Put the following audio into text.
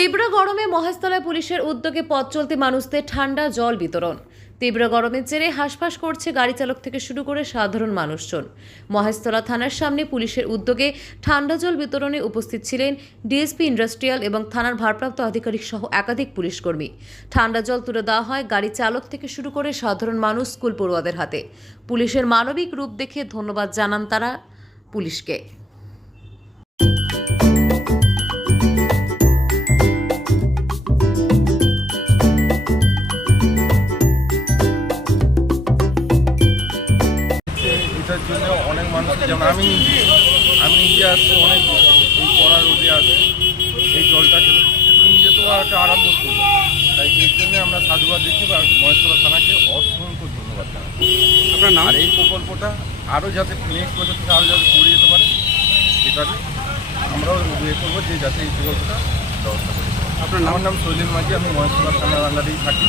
তীব্র গরমে মহেশতলায় পুলিশের উদ্যোগে পথ চলতি মানুষদের ঠান্ডা জল বিতরণ। তীব্র গরমের জেরে হাঁসফাঁস করছে গাড়ি চালক থেকে শুরু করে সাধারণ মানুষজন। মহেশতলা থানার সামনে পুলিশের উদ্যোগে ঠান্ডা জল বিতরণে উপস্থিত ছিলেন ডিএসপি ইন্ডাস্ট্রিয়াল এবং থানার ভারপ্রাপ্ত আধিকারিক সহ একাধিক পুলিশকর্মী। ঠান্ডা জল তুলে দেওয়া হয় গাড়ি চালক থেকে শুরু করে সাধারণ মানুষ, স্কুল পড়ুয়াদের হাতে। পুলিশের মানবিক রূপ দেখে ধন্যবাদ জানান তারা পুলিশকে। এটার জন্য অনেক মানুষ, যেমন আমি নিজে আসছি অনেক এই কড়া রোদে আসছি, এই জলটা খেলে নিজে তো একটা আরাম বোধ করবো। তাই এই জন্য আমরা সাধুবাদ দিচ্ছি বা মহেশতলা থানাকে অসংখ্য ধন্যবাদ জানাই। আপনার নাম? আর এই প্রকল্পটা আরও যাতে নেক্সট বছর থেকে আরও যাতে করে যেতে পারে, সেটাকে আমরাও ইয়ে করবো যে যাতে এই প্রকল্পটা ব্যবস্থা করি। আপনার নাম? আমার নাম সলিল মাঝি, আমি মহেশতলা থানার আন্ডারেই থাকি।